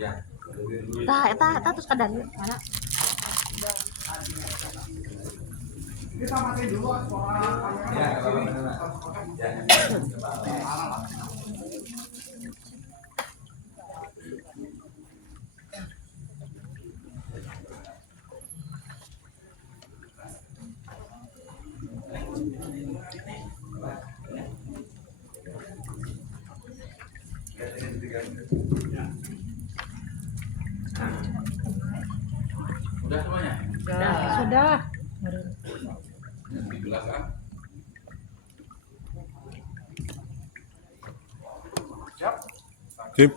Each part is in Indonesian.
Ya. Eta terus ke dari mana? Kita matiin dulu Ya, kalau mana. Ya. Udah semuanya? Sudah. Di belakang. Sip.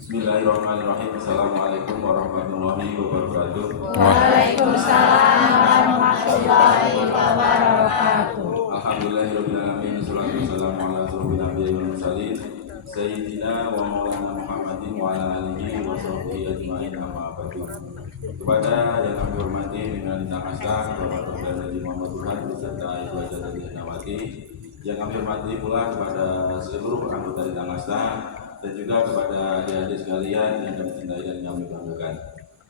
Bismillahirrahmanirrahim. Assalamualaikum warahmatullahi wabarakatuh. Waalaikumsalam warahmatullahi wabarakatuh. Alhamdulillahirrahmanirrahim. Wassalatu wassalamu ala asyrofil anbiya'i wal mursalin Sayyidina wa maulana Muhammadin wa ala alihi wa sahbihi ajma'in, amma ba'du. Kepada yang kami hormati pimpinan Bintang Asta, Bapak Dr. Haji Muhammad Burhan beserta Ibu Haja Tati Nawati, yang kami hormati pula kepada seluruh anggota Bintang Asta dan juga kepada adik-adik sekalian yang kami cintai dan kami banggakan.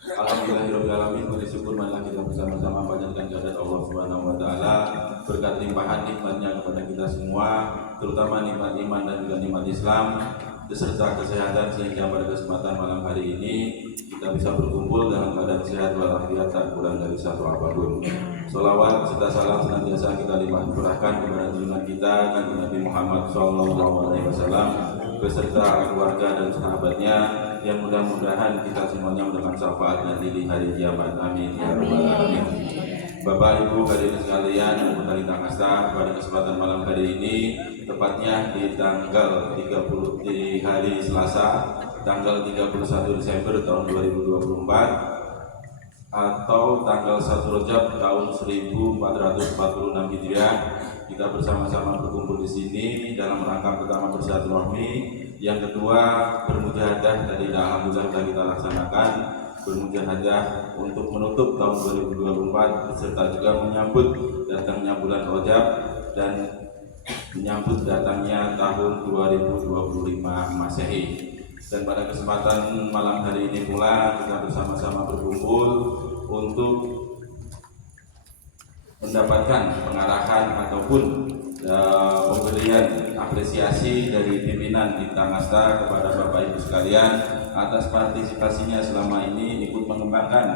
Alhamdulillahirobbilalamin, puji syukur marilah kita bersama-sama panjatkan kehadirat Allah Subhanahu wa taala berkat limpahan nikmatnya kepada kita semua, terutama nikmat iman dan juga nikmat Islam beserta kesehatan, sehingga pada kesempatan malam hari ini kita bisa berkumpul dalam keadaan sehat walafiat, tak kurang dari satu apapun. Sholawat serta salam senantiasa kita limpahkan kepada junjungan kita Nabi Muhammad SAW beserta keluarga dan sahabatnya, yang mudah-mudahan kita semuanya mendapat syafaat nanti di hari kiamat. Amin ya rabbal alamin. Bapak Ibu hadirin sekalian yang berada di Tangasta, pada kesempatan malam hari ini, tepatnya di tanggal 30 di hari Selasa, tanggal 31 Desember tahun 2024 atau tanggal 1 Rajab tahun 1446 Hijriah, kita bersama-sama berkumpul di sini dalam rangka pertama bersilaturahmi, yang kedua bermujahadah. Tadi alhamdulillah sudah kita laksanakan bermujahadah untuk menutup tahun 2024 beserta juga menyambut datangnya bulan Rajab dan menyambut datangnya tahun 2025 Masehi. Dan pada kesempatan malam hari ini pula kita bersama-sama berkumpul untuk mendapatkan pengarahan ataupun pemberian apresiasi dari pimpinan di Tangasta kepada Bapak Ibu sekalian atas partisipasinya selama ini ikut mengembangkan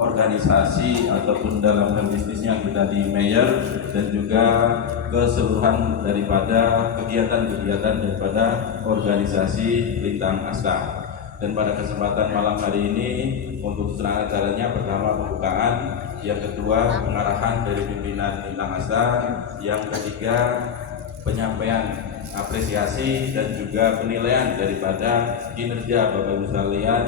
organisasi ataupun dalam hal bisnisnya kita di Mayor, dan juga keseluruhan daripada kegiatan-kegiatan daripada organisasi Lintang Asta. Dan pada kesempatan malam hari ini untuk serangkaian acaranya, pertama pembukaan, yang kedua pengarahan dari pimpinan Lintang Asta, yang ketiga penyampaian apresiasi dan juga penilaian daripada kinerja Bapak Ibu sekalian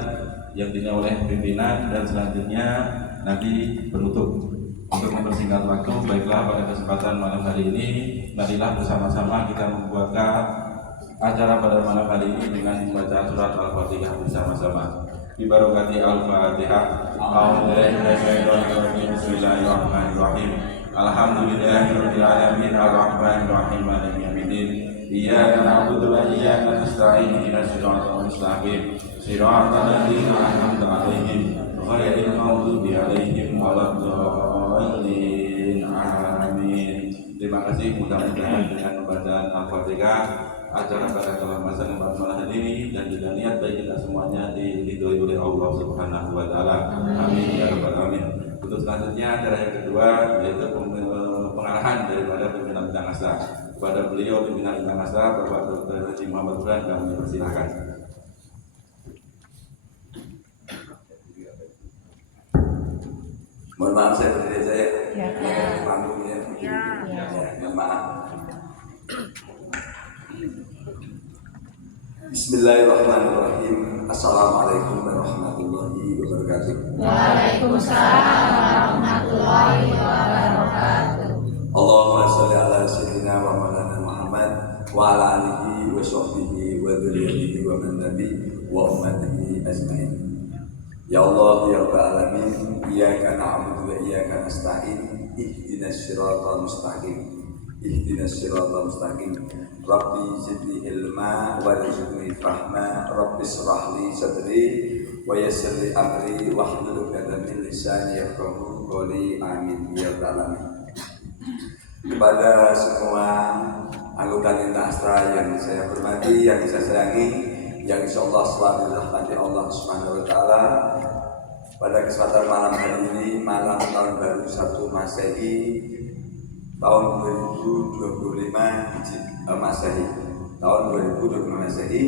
yang dinilai oleh pimpinan, dan selanjutnya nanti penutup. Untuk mempersingkat waktu, baiklah pada kesempatan malam hari ini marilah bersama-sama kita membuka acara pada malam hari ini dengan membaca surat Al-Fatihah bersama-sama. Bibarokati Al-Fatihah. Bismillahirrahmanirrahim. Alhamdulillahirabbil alamin arrahmanir rahim maliki yaumiddin. Iyyaka na'budu wa iyyaka nasta'in ihdinas siratal mustaqim siratal ladzina an'amta 'alaihim ghairil maghdubi 'alaihim waladdallin. Amin. Terima kasih. Mudah-mudahan dengan pembacaan Al-Fatihah acara pada kelemasan malam ini dan juga niat baik kita semuanya diridhoi oleh Allah Subhanahu wa taala. Amin ya rabbal alamin. Untuk selanjutnya acara yang kedua yaitu pengarahan daripada pimpinan Bintang Asta. Kepada beliau pimpinan Bintang Asta, Bapak Dr. Haji Muhammad Burhan, kami persilahkan. Mohon maaf saya berdiri saja Ya. di panggung ya. Mohon maaf. Bismillahirrahmanirrahim. Assalamualaikum warahmatullahi wabarakatuh. Waalaikumsalam warahmatullahi wabarakatuh. Allahumma sholli ala sayyidina wa maulana Muhammad wa ala alihi wa sahbihi wa dzurriyyatihi wa man nabi wa ummatihi ajmain. Ya Allah ya Rabbal alamin, iyyaka na'budu wa iyyaka nasta'in, ihdinas siratal mustaqim. Ihdinas siratal mustaqim. Rabbi zidni ilma warzuqni fahma Rabbi shrah li sadri wa yassir li amri wahlul 'uqdatam min lisani yafqahu qawli. Amin ya rabbal alamin. Kepada semua anggota Linta Astra yang saya hormati, yang saya sayangi, yang insyaallah selalu dirahmati Allah Subhanahu wa taala. Pada kesempatan malam hari ini, malam tahun baru 1 Masehi tahun 2025 Masehi. Tahun 2025 Masehi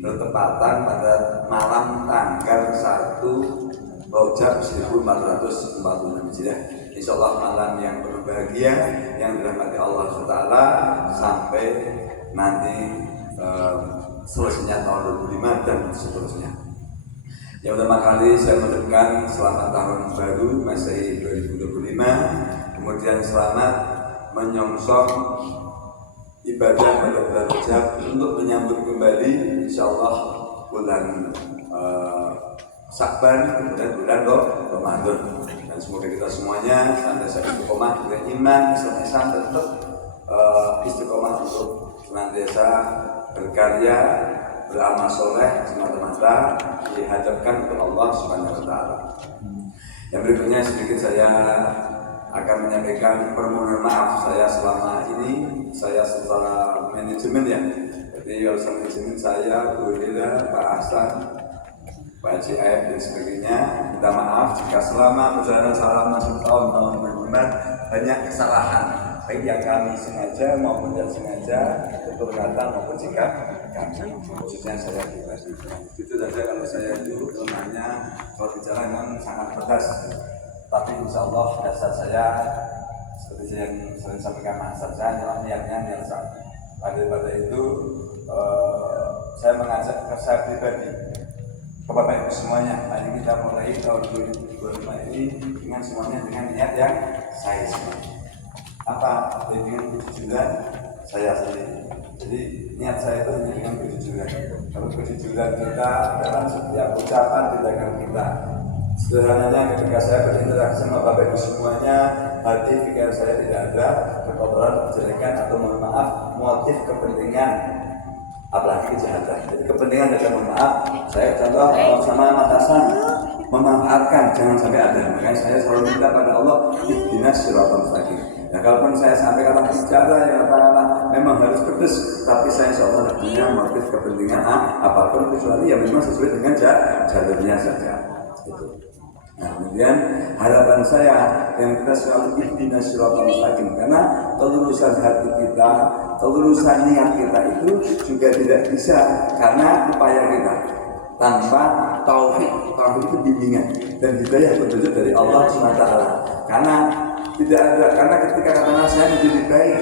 bertepatan pada malam tanggal 1 Rajab 1446 Hijriah. Insyaallah malam yang penuh bahagia, yang dirahmati Allah SWT sampai nanti selesainya tahun 2005 dan seterusnya. Yang pertama kali saya mengucapkan selamat tahun baru Masehi 2025, kemudian selamat menyongsong ibadah pada bulan Rajab untuk menyambut kembali insyaallah bulan Sya'ban, kemudian bulan Ramadan. Dan semoga kita semuanya senantiasa istiqomah dengan iman, Islam tetap istiqomah untuk senantiasa berkarya, beramal soleh semata-mata dihadapkan kepada Allah Subhanahu wa taala. Yang berikutnya sedikit saya akan menyampaikan permohonan maaf saya selama ini, saya secara manajemen ya. Jadi urusan manajemen saya, Bu Lila, Pak Hasan, Pak JF dan sebagainya. Minta maaf jika selama perjalanan selama tahun-tahun berbulan banyak kesalahan, baik yang kami sengaja maupun tidak sengaja, tutur kata maupun sikap kami, khususnya saya pribadi. Itu saja kalau saya itu lemahnya kalau bicara memang sangat pedas, tapi insya Allah dasar saya seperti yang sering sampaikan Mas saya adalah niatnya niat saya. Pada itu saya mengajak ke saya pribadi, ke Bapak Ibu semuanya, mari kita mulai tahun 2025 ini dengan semuanya dengan niat yang saya sendiri. Apa? Dengan kejujuran saya sendiri. Jadi niat saya itu hanya dengan kejujuran. Kalau kejujuran kita dalam setiap ucapan tindakan kita. Sederhananya ketika saya berinteraksi sama Bapak Ibu semuanya, hati pikiran saya tidak ada kekotoran, kejelekan atau mohon maaf motif kepentingan, apalagi kejahatan. Jadi kepentingan dari mohon maaf, saya contoh sama Mas Hasan memanfaatkan jangan sampai ada. Makanya saya selalu minta pada Allah ihdinas siratal mustaqim. Nah, kalaupun saya sampai kata bicara yang kata memang harus pedes, tapi saya insya Allah punya motif kepentingan apapun kecuali yang memang sesuai dengan jalurnya saja. Itu. Nah, kemudian harapan saya yang kita selalu ihdinas siratal mustaqim, karena kelurusan hati kita, kelurusan niat kita itu juga tidak bisa karena upaya kita. Tanpa tauhid itu bimbingan dan hidayah petunjuk dari Allah SWT. Karena tidak ada, karena ketika katakanlah saya menjadi baik,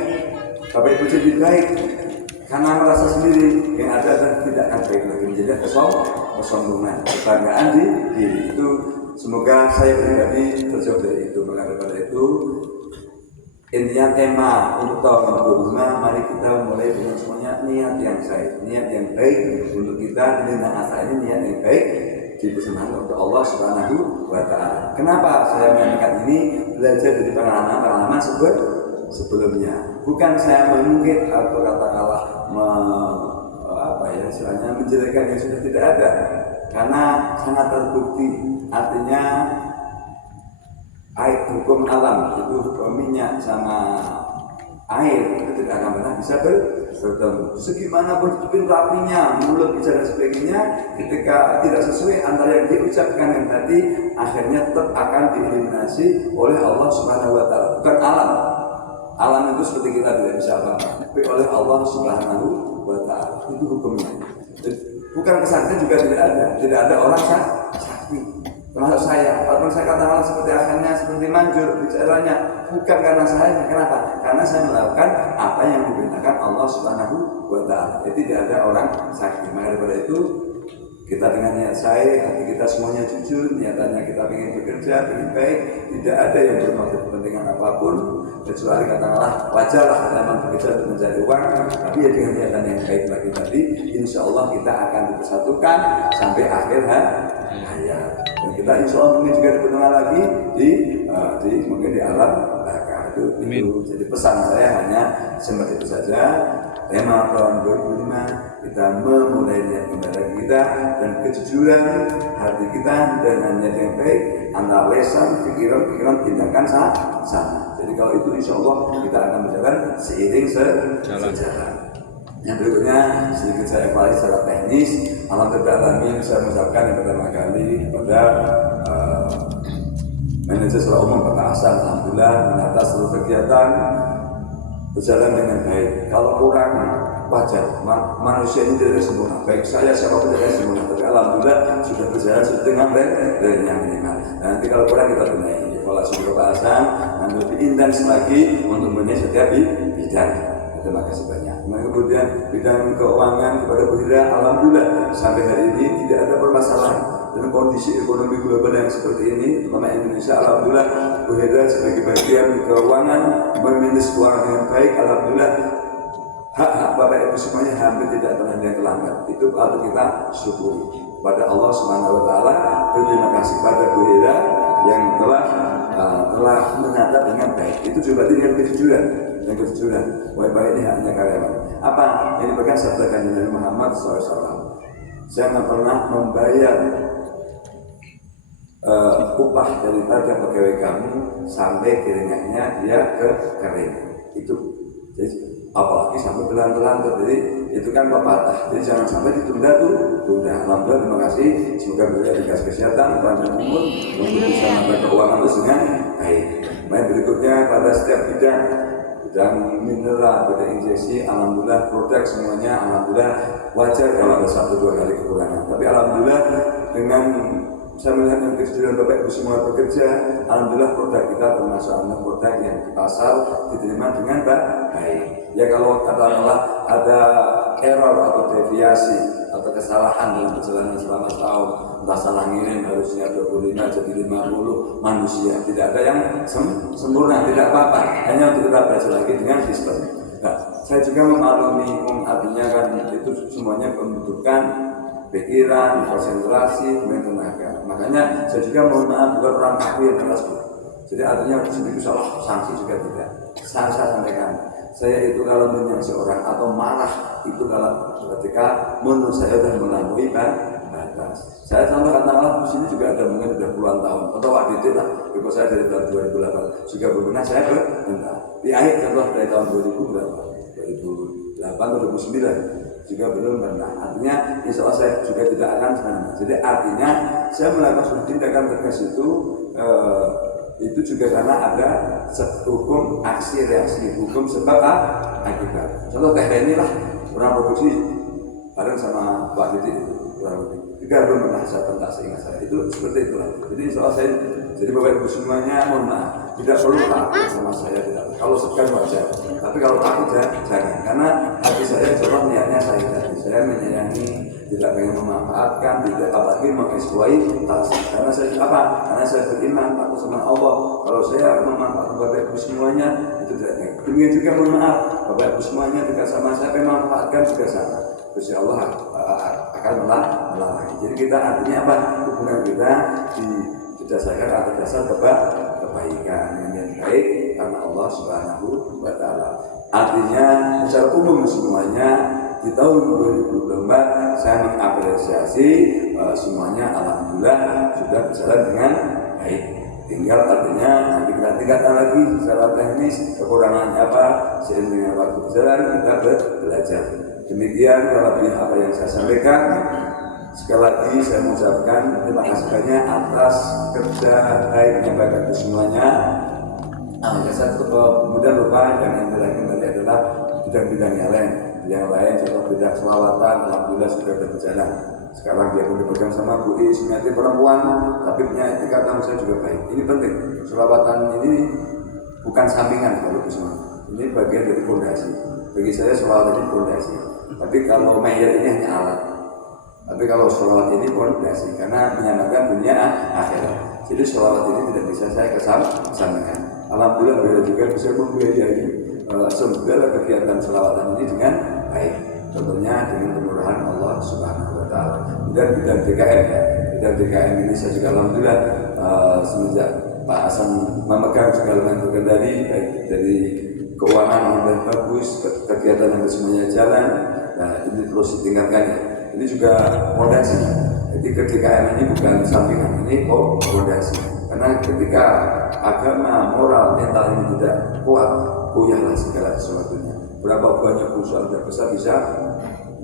Bapak Ibu jadi baik, karena merasa sendiri yang ada tidak akan baik lagi, menjadi kesombongan, kebanggaan di diri itu. Semoga saya pribadi terjauh dari itu. Maka daripada itu intinya tema untuk tahun 2025, mari kita mulai dengan semuanya niat yang niat yang baik untuk kita. Dengan asal ini niat yang baik dipersembahkan untuk Allah Subhanahu wa taala. Kenapa saya menyampaikan ini? Belajar dari pengalaman sebelumnya. Bukan saya mengungkit atau katakanlah istilahnya menjelekkan yang sudah tidak ada. Karena sangat terbukti, artinya air hukum alam itu hukum minyak sama air itu tidak akan pernah bisa bertemu. Segimanapun rapinya mulut bicara dan sebagainya, ketika tidak sesuai antara yang diucapkan dan hati, akhirnya tetap akan dieliminasi oleh Allah Subhanahu wa taala. Bukan alam. Alam itu seperti kita tidak bisa apa-apa, tapi oleh Allah Subhanahu wa taala. Itu hukumnya. Bukan kesaktian juga tidak ada orang sakti. Termasuk saya, walaupun saya katakan seperti akhirnya seperti manjur bicaranya, bukan karena saya. Kenapa? Karena saya melakukan apa yang diperintahkan Allah Subhanahu wa taala. Jadi tidak ada orang sakti. Maka daripada itu kita dengan niat saya, hati kita semuanya jujur, niatannya kita ingin bekerja, ingin baik, tidak ada yang bermotif kepentingan apapun, kecuali katakanlah wajarlah memang bekerja untuk mencari uang, tapi ya dengan niatan yang baik lagi tadi, insya Allah kita akan dipersatukan sampai akhir hayat. Dan kita insya Allah mungkin juga dipertemukan lagi mungkin di alam neraka itu. Jadi pesan saya hanya seperti itu saja. tema tahun 2005 kita memulai niat ibadah kita dan kejujuran hati kita dengan niat yang baik antara lesan, pikiran, tindakan sama. Jadi kalau itu insya Allah kita akan berjalan seiring sejalan. Yang berikutnya sedikit saya evaluasi secara teknis. Alhamdulillah saya mengucapkan yang pertama kali kepada manajer secara umum Bapak Hasan, alhamdulillah menata seluruh kegiatan berjalan dengan baik. Kalau kurang wajar, manusia ini tidak sempurna. Baik saya siapapun tidak sempurna, tapi alhamdulillah sudah berjalan sesuai dengan yang minimal. Nanti kalau kurang kita benahi. Evaluasi Bapak Hasan, nanti lebih intens lagi untuk membenahi setiap bidang. Terima kasih banyak. Kemudian bidang keuangan kepada Bu Hira, alhamdulillah sampai hari ini tidak ada permasalahan. Dengan kondisi ekonomi global yang seperti ini, terutama Indonesia, alhamdulillah Bu Hira sebagai bagian keuangan memanage keuangan dengan baik, alhamdulillah hak-hak Bapak Ibu semuanya hampir tidak pernah ada yang terlambat. Itu patut kita syukuri pada Allah Subhanahu Wa Taala. Terima kasih pada Bu Hira yang telah menata dengan baik. Itu juga dengan kejujuran. Baik-baik ini haknya karyawan. Apa yang dipegang sabda Kanjeng Nabi Muhammad SAW? Saya nggak pernah membayar upah daripada pegawai kamu sampai keringatnya dia kering. Itu. Jadi apalagi sampai belan-belan. Jadi itu kan pepatah. Jadi jangan sampai ditunda tuh. Alhamdulillah, terima kasih. Semoga beliau dikasih kesehatan, panjang umur untuk bisa menambah keuangan itu dengan baik. Baik, berikutnya pada setiap bidang mineral, bidang injeksi, alhamdulillah produk semuanya alhamdulillah wajar kalau ada 1-2 kali kekurangan. Tapi alhamdulillah dengan saya melihat yang kejujuran Bapak Ibu semua bekerja, alhamdulillah produk kita termasuk produk yang di pasar diterima dengan baik. Ya kalau katakanlah ada error atau deviasi atau kesalahan dalam perjalanan selama setahun, entah salah ngirim harusnya 25 jadi 50 manusia, tidak ada yang sempurna, tidak apa-apa, hanya untuk kita belajar lagi dengan sistem. Nah, saya juga memaklumi artinya kan itu semuanya pembentukan pikiran, konsentrasi, tenaga. Makanya saya juga mohon maaf bukan orang aku yang keras. Jadi artinya sedikit salah sanksi juga tidak. Saya sampaikan, saya itu kalau menyangsi orang atau marah itu kalau ketika menurut saya sudah melampaui batas. Saya contoh katakanlah di sini juga ada mungkin sudah puluhan tahun atau waktu itu lah, ikut saya dari tahun 2008 juga belum pernah saya berhenti. Di akhir contoh dari tahun 2000 berapa? 2008 atau 2009 juga belum pernah. Artinya insya Allah saya juga tidak akan sebenarnya. Jadi artinya saya melakukan tindakan tegas itu juga karena ada hukum aksi reaksi, hukum sebab akibat. Contoh kayak ini lah, orang produksi bareng sama Pak Didi itu kurang lebih juga belum pernah saya pentas seingat saya itu seperti itulah. Jadi insya Allah saya jadi Bapak Ibu semuanya mohon maaf, tidak perlu takut sama saya, tidak. Kalau segan wajar, tapi kalau takut jangan, karena hati saya insya Allah niatnya saya menyayangi, tidak ingin memanfaatkan, tidak apalagi mengeksploitasi. Karena saya Karena saya beriman takut sama Allah. Kalau saya memanfaatkan Bapak Ibu semuanya itu tidak baik. Demikian juga mohon maaf, Bapak Ibu semuanya tidak sama saya memanfaatkan juga sama. Insya Allah akan melarang. Jadi kita artinya apa? Hubungan kita didasarkan atas dasar kebaikan yang baik karena Allah Subhanahu Wa Taala. Artinya secara umum semuanya di tahun 2024 saya mengapresiasi semuanya alhamdulillah sudah berjalan dengan baik. Tinggal artinya nanti kita tingkatkan lagi secara teknis kekurangannya apa seiring dengan waktu berjalan kita belajar. Demikian kalau lebih apa yang saya sampaikan. Sekali lagi saya mengucapkan terima kasih banyak atas kerja baiknya Bapak Ibu semuanya. Saya kemudian lupa yang terakhir adalah bidang-bidang yang lain contoh bidang selawatan alhamdulillah sudah berjalan. Sekarang dia pun dipegang sama Bu Ismiati perempuan, tapi punya etika tamu saya juga baik. Ini penting. Selawatan ini bukan sampingan kalau semua. Ini bagian dari fondasi. Bagi saya selawat ini fondasi. Tapi kalau mayor ini hanya alat. Tapi kalau selawat ini fondasi karena menyamakan dunia akhirat. Jadi selawat ini tidak bisa saya kesampingkan. Alhamdulillah beliau juga bisa membiayai segala kegiatan selawatan ini dengan baik. Tentunya dengan kemurahan Allah Subhanahu Wa Taala. Dan bidang DKM ya, bidang DKM ini saya juga alhamdulillah semenjak Pak Hasan memegang segala bentuk kendali baik dari keuangan yang bagus, kegiatan yang semuanya jalan. Nah, ini terus ditingkatkan ya. Ini juga fondasi. Jadi ketika ini bukan sampingan, ini fondasi. Karena ketika agama, moral, mental ini tidak kuat, goyahlah segala sesuatunya. Berapa banyak perusahaan yang besar bisa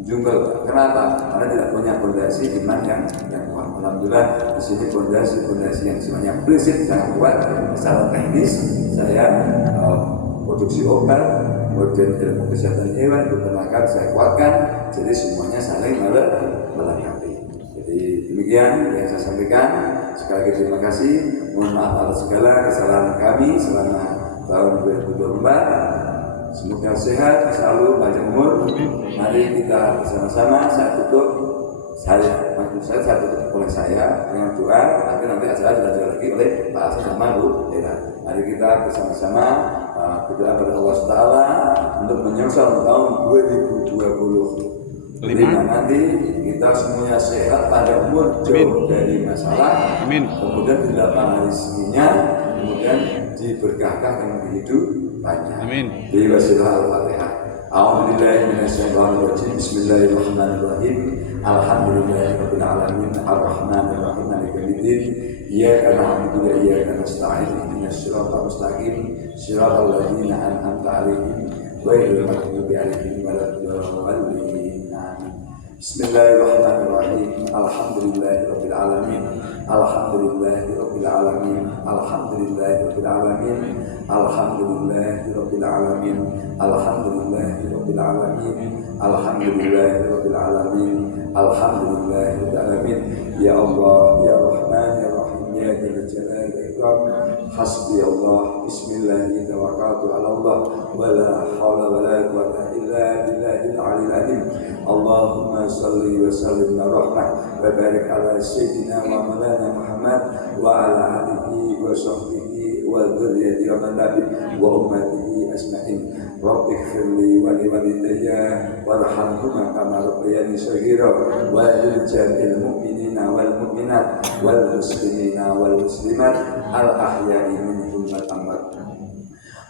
jungkel. Kenapa? Karena tidak punya fondasi iman yang kuat. Alhamdulillah di sini fondasi yang semuanya prinsip sangat kuat. Secara teknis saya produksi obat, kemudian ilmu kesehatan hewan, peternakan saya kuatkan. Jadi semuanya saling melengkapi. Jadi demikian yang saya sampaikan. Sekali lagi terima kasih. Mohon maaf atas segala kesalahan kami selama tahun 2024. Semoga sehat, selalu panjang umur. Mari kita bersama-sama. Saya tutup oleh saya dengan doa. Tapi nanti acara dilanjut lagi oleh Pak Asmaul. Mari kita bersama-sama berdoa kepada Allah SWT untuk menyongsong tahun 2025. Nanti kita semuanya sehat, panjang umur, jauh dari masalah. Amin. Kemudian dilapangkan rezekinya, kemudian diberkahkan dengan kehidupannya. Amin. Di wasilah Al-Fatihah. A'udzubillahi minasyaitonirrajim. Bismillahirrahmanirrahim. Alhamdulillahirabbil alamin. Arrahmanir rahim. Maliki yaumiddin. Iyyaka na'budu wa iyyaka nasta'in. Ihdinas siratal mustaqim. Siratal ladzina an'amta 'alaihim ghairil maghdubi 'alaihim waladdallin. Bismillahirrahmanirrahim. Alhamdulillahirabbil alamin. Alhamdulillahirabbil alamin. Alhamdulillahirabbil alamin. Alhamdulillahirabbil alamin. Alhamdulillahirabbil alamin. Alhamdulillahirabbil alamin. Alhamdulillahirabbil alamin. Ya Allah, ya Rahman, ya Rahim, ya Dzal Jalali wal Ikram. Hasbi Allah. Bismillahi tawakkaltu 'ala Allah wa la haula wa la quwwata illa billahil 'aliyyil 'azim. Allahumma salli wa sallim wa rahmah wa barik ala sayyidina wa maulana Muhammad wa ala alihi wa sahbihi wa dzurriyyati wa man nabi wa ummatihi asma'in. Rabbi ighfirli wa li walidayya warhamhuma kama rabbayani shaghira wa lil jami'il mu'minina wal mu'minat wal muslimina wal muslimat al ahya'i minhum wal amwat.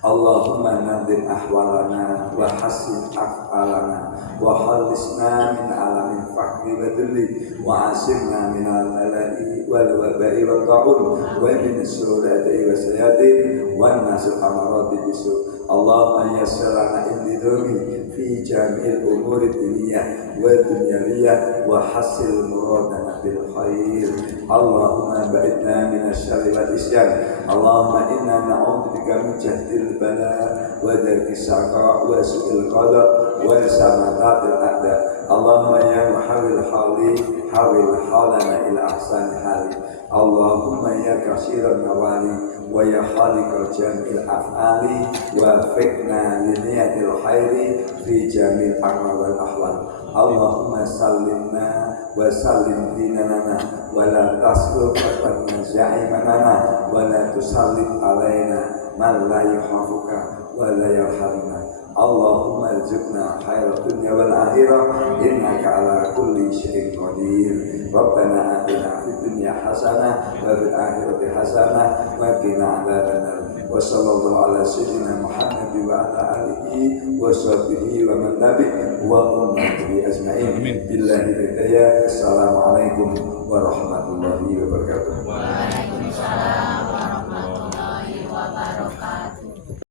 Allahumma nadim ahwalana wa hasin af'alana wa khalisna min alamin fakri wa dhulli wa asimna min al-ala'i wal waba'i wa ta'un wa min surati wa sayatin wa nasul amarati bisu. Allahumma yassirana indidumi fi jami'il umuri diniyah wa dunyawiyah wa hasil muradana bil khair. Allahumma ba'idna minasyarri wal isyan. Allahumma inna na'udzubika min jahdil bala wa darkis saqa wa su'il qada wa samatatil a'da. Allahumma ya muhawwil hali hawil halana ila ahsani hali. Allahumma ya kasiran nawali wa ya khaliqal jamil af'ali wa fiqna liniyatil khairi fi jamil a'mal wal ahwal. Allahumma sallimna wa sallim dinana wa la tasluq fatna za'imanana wa la tusallim alaina man la yuhafuka wa la yarhamna. Allahumma arzuqna khairat dunya wal akhirah innaka ala kulli syai'in qadir. Rabbana atina fid dunya hasanah wa fil akhirati hasanah wa qina adzabannar. Wa sallallahu ala sayyidina Muhammad wa ala alihi wa sahbihi wa man tabi'ahu wa ummatihi ajma'in. Billahi hidayah. Assalamualaikum warahmatullahi wabarakatuh.